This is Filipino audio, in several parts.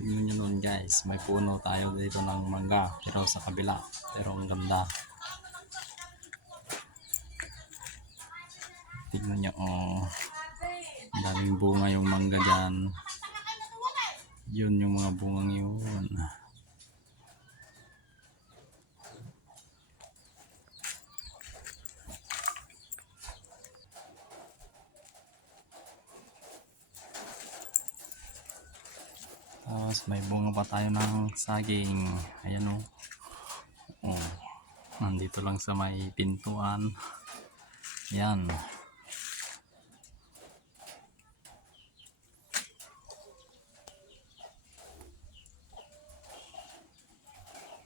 Tingnan nyo nun guys, may puno tayo dito ng mangga pero sa kabila. Pero ang ganda. Tingnan nyo, oh. Daming bunga yung mangga dyan. Yun yung mga bungang yun. Tapos may bunga pa tayo ng saging. Ayan o. Oh. Nandito lang sa may pintuan. Yan.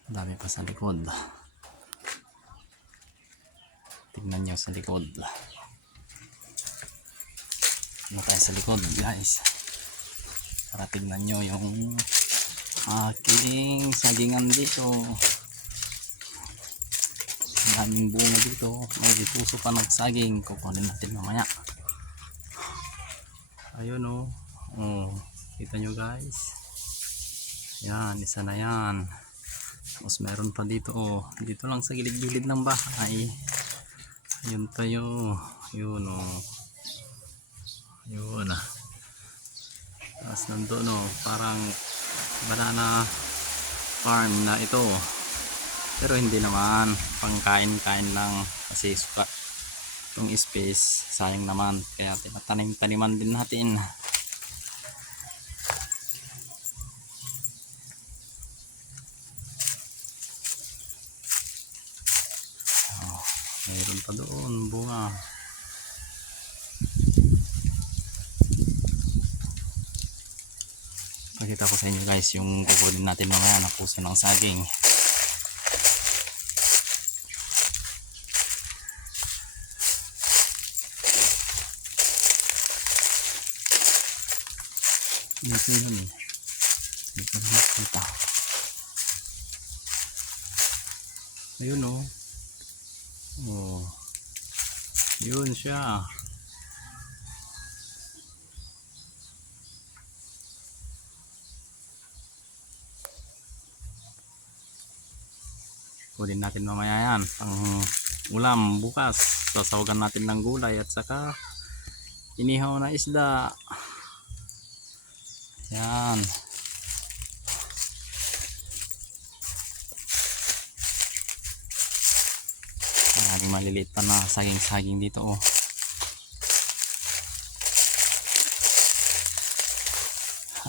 Dami pa sa likod. Tingnan nyo sa likod. Tayo sa likod guys? Para tignan nyo yung aking sagingan dito. Daming bunga dito. May puso pa ng saging kukunin natin mamaya. Ayun oh. oh, kita nyo guys. Yan isa na yan. Tapos meron pa dito oh. dito lang sa gilid-gilid ng bahay. Ayun tayo yun oh. yun ah tapos nandun no, parang banana farm na ito. Pero hindi naman, pangkain-kain lang kasi suka itong space, sayang naman. Kaya tinatanim-taniman din natin. Oh, mayroon pa doon, bunga. Pakita ko sa inyo guys yung kukunin natin mamaya na puso ng saging. Dito yun. Dito na nakita. Ayun oh. Oh. Yun siya. Kunin natin mamaya yan. Pang ulam bukas sasawagan natin ng gulay at saka inihaw na isda. Yan. Maraming maliliit pa na saging saging dito oh.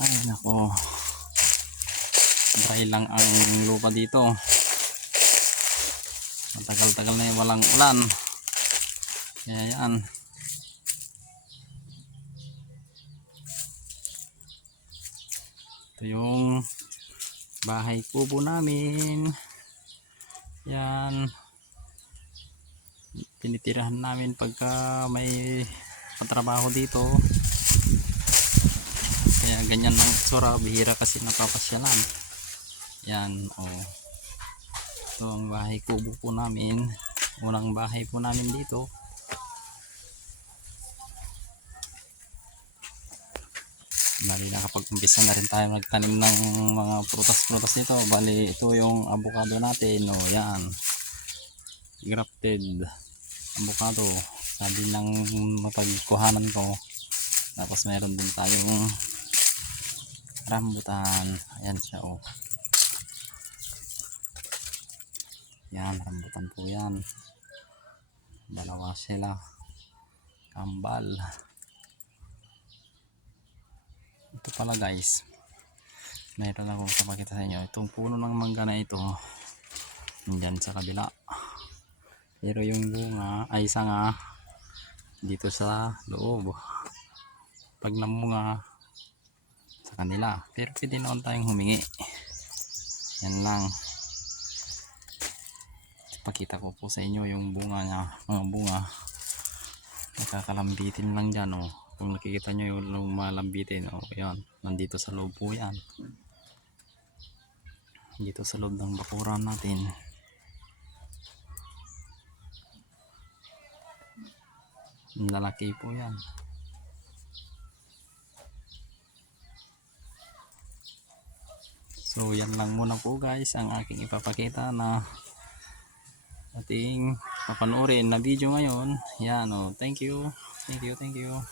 Ay nako. Dry lang ang lupa dito matagal-tagal na walang ulan. Kaya yan ito yung bahay kubo namin. Yan. Tinitirahan namin pagka may patrabaho dito. Kaya ganyan ang tsura bihira kasi napapasyalan. Yan oh ito ang bahay kubo po namin unang bahay po namin dito. Bali nakapag-umpisa na rin tayo magtanim ng mga prutas-prutas dito bali ito yung avocado natin o yan. Grafted avocado sabi ng mapagkuhanan ko tapos meron din tayong rambutan. Ayan siya o yan rambutan po yan. Dalawa sila. Kambal. Ito pala guys. Mayroon akong kapakita sa inyo. Itong puno ng mangga na ito nandyan sa kabila. Pero yung bunga ay sanga dito sa loob. Pag namunga sa kanila. Pero pwede naman tayong humingi. Yan lang pakita ko po sa inyo yung bunga niya mga bunga. Nakakalambitin lang dyan oh. kung nakikita nyo yung, yung malambitin oh, yan, nandito sa loob po yan. Dito sa loob ng bakuran natin. Lalaki po yan. So yan lang muna po guys ang aking ipapakita na ating papanoorin na video ngayon. Yan oh, thank you. Thank you, thank you.